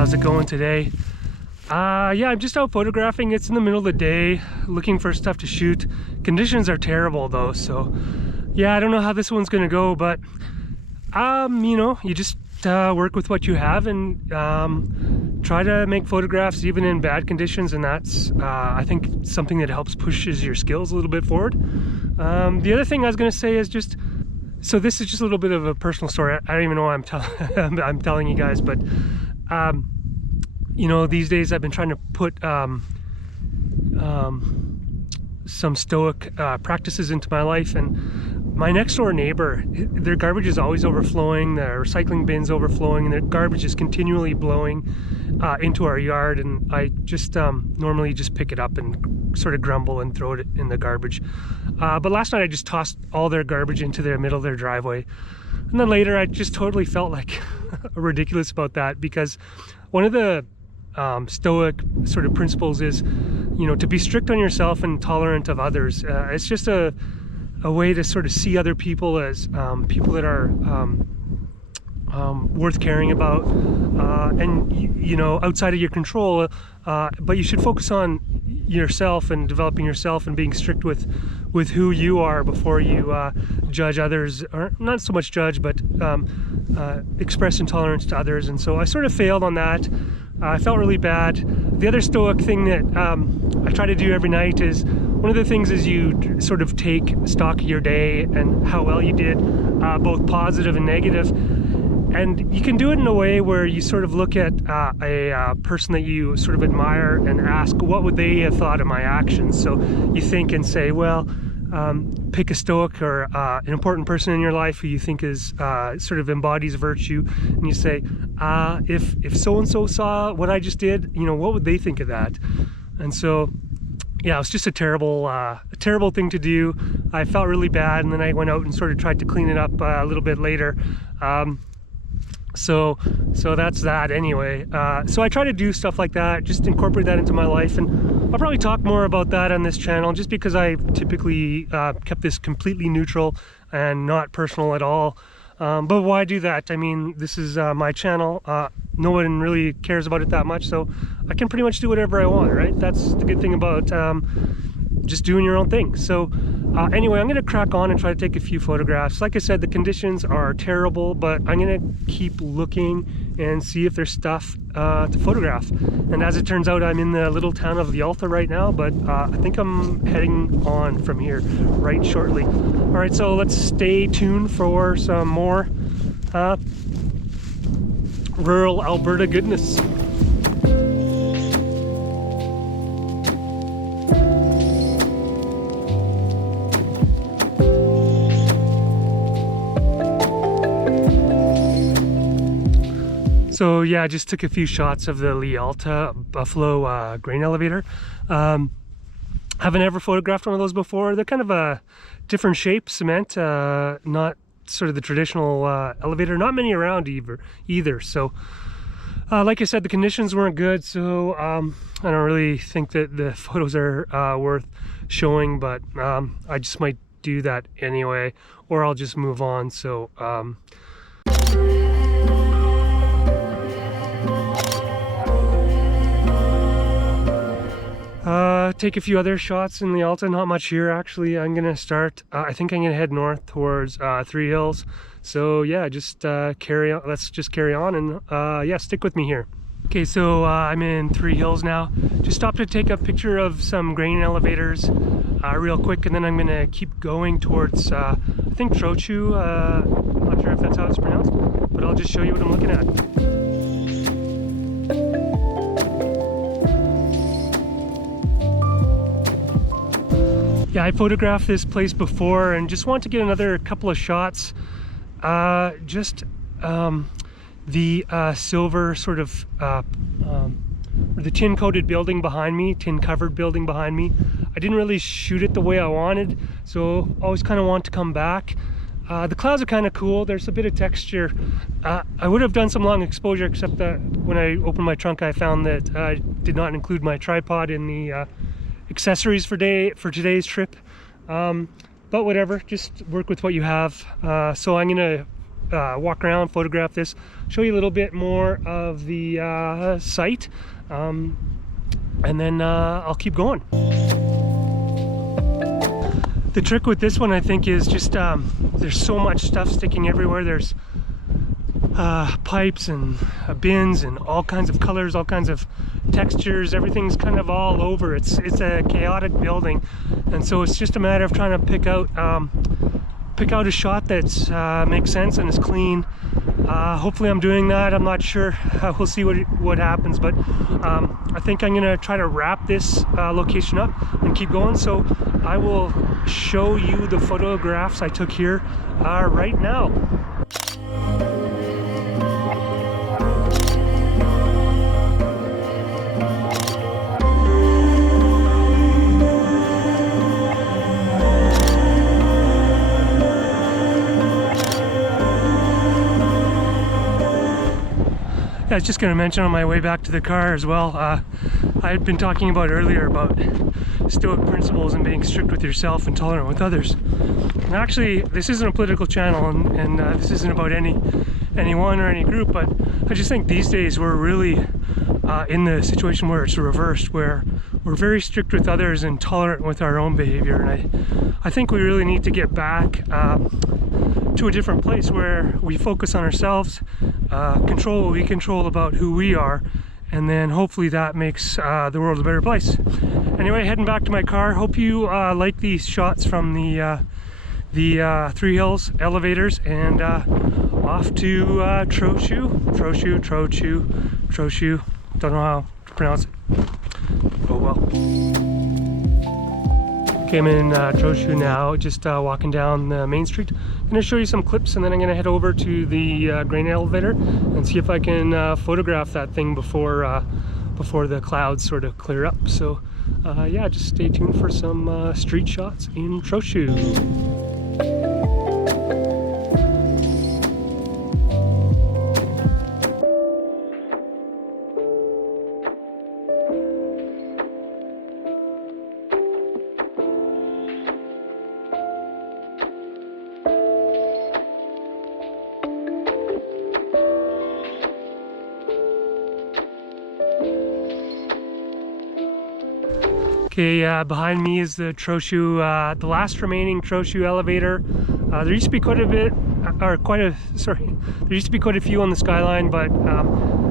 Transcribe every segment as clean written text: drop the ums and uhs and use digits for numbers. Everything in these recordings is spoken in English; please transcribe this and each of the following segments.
how's it going today? Yeah, I'm just out photographing. It's in the middle of the day, looking for stuff to shoot. Conditions are terrible though, so yeah, I don't know how this one's gonna go, but you know, you just work with what you have and try to make photographs even in bad conditions, and that's I think something that helps pushes your skills a little bit forward. The other thing I was gonna say is just, so this is just a little bit of a personal story. I don't even know why I'm telling you guys, but you know, these days I've been trying to put some stoic practices into my life, and my next door neighbor, their garbage is always overflowing, their recycling bin's overflowing, and their garbage is continually blowing into our yard, and I just normally just pick it up and sort of grumble and throw it in the garbage. But last night I just tossed all their garbage into the middle of their driveway, and then later I just totally felt like ridiculous about that, because one of the stoic sort of principles is, you know, to be strict on yourself and tolerant of others. It's just a way to sort of see other people as people that are worth caring about, and you know, outside of your control, but you should focus on yourself and developing yourself and being strict with who you are before you judge others, or not so much judge, but express intolerance to others. And so I sort of failed on that. I felt really bad. The other stoic thing that I try to do every night is, one of the things is you sort of take stock of your day and how well you did, both positive and negative. And you can do it in a way where you sort of look at a person that you sort of admire and ask, what would they have thought of my actions? So you think and say, well, pick a stoic or an important person in your life who you think is sort of embodies virtue, and you say, if so-and-so saw what I just did, you know, what would they think of that? And so, yeah, it was just a terrible thing to do. I felt really bad, and then I went out and sort of tried to clean it up a little bit later. So that's that anyway. So I try to do stuff like that, just incorporate that into my life, and I'll probably talk more about that on this channel, just because I typically kept this completely neutral and not personal at all. But why do that? I mean, this is my channel. No one really cares about it that much, so I can pretty much do whatever I want, right? That's the good thing about just doing your own thing. So anyway, I'm gonna crack on and try to take a few photographs. Like I said, the conditions are terrible, but I'm gonna keep looking and see if there's stuff to photograph. And as it turns out, I'm in the little town of Lyalta right now, but I think I'm heading on from here right shortly. All right, so let's stay tuned for some more rural Alberta goodness. So yeah, I just took a few shots of the Lyalta Buffalo grain elevator. Haven't ever photographed one of those before. They're kind of a different shape, cement, not sort of the traditional elevator. Not many around either. So like I said, the conditions weren't good, so I don't really think that the photos are worth showing, but I just might do that anyway, or I'll just move on. So take a few other shots in Lyalta. Not much here actually. I'm gonna start, I think I'm gonna head north towards Three Hills. So yeah, just carry on. Let's just carry on, and yeah, stick with me here. Okay, so I'm in Three Hills now. Just stopped to take a picture of some grain elevators real quick, and then I'm gonna keep going towards I think Trochu. I'm not sure if that's how it's pronounced, but I'll just show you what I'm looking at. Yeah, I photographed this place before and just want to get another couple of shots. Just the silver sort of, the tin coated building behind me, tin covered building behind me. I didn't really shoot it the way I wanted, so always kind of want to come back. The clouds are kind of cool. There's a bit of texture. I would have done some long exposure, except that when I opened my trunk, I found that I did not include my tripod in the accessories for today's trip, but whatever, just work with what you have. So I'm gonna walk around, photograph this, show you a little bit more of the site, and then I'll keep going. The trick with this one, I think, is just there's so much stuff sticking everywhere. There's pipes and bins and all kinds of colors, all kinds of textures. Everything's kind of all over. It's a chaotic building, and so it's just a matter of trying to pick out a shot that's makes sense and is clean. Hopefully I'm doing that. I'm not sure. We'll see what happens, but I think I'm gonna try to wrap this location up and keep going. So I will show you the photographs I took here right now. I was just going to mention on my way back to the car as well, I had been talking about earlier about Stoic principles and being strict with yourself and tolerant with others. And actually, this isn't a political channel, and this isn't about anyone or any group, but I just think these days we're really in the situation where it's reversed, where we're very strict with others and tolerant with our own behavior. And I think we really need to get back to a different place where we focus on ourselves, control what we control about who we are, and then hopefully that makes the world a better place. Anyway, heading back to my car. Hope you like these shots from the Three Hills elevators, and off to Trochu. Don't know how to pronounce it. Oh well. Okay, I'm in Trochu now, just walking down the main street. I'm going to show you some clips, and then I'm going to head over to the grain elevator and see if I can photograph that thing before the clouds sort of clear up. So yeah, just stay tuned for some street shots in Trochu. Okay, behind me is the Trochu, the last remaining Trochu elevator. There used to be quite a few on the skyline, but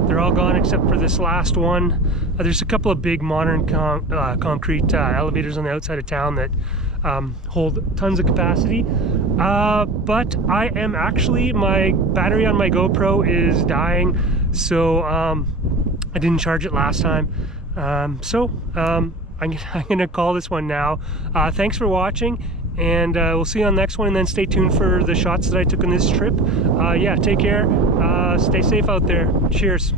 they're all gone except for this last one. There's a couple of big modern concrete elevators on the outside of town that hold tons of capacity. But my battery on my GoPro is dying, so I didn't charge it last time. I'm gonna call this one now. Thanks for watching, and we'll see you on the next one, and then stay tuned for the shots that I took on this trip. Yeah, take care, stay safe out there. Cheers.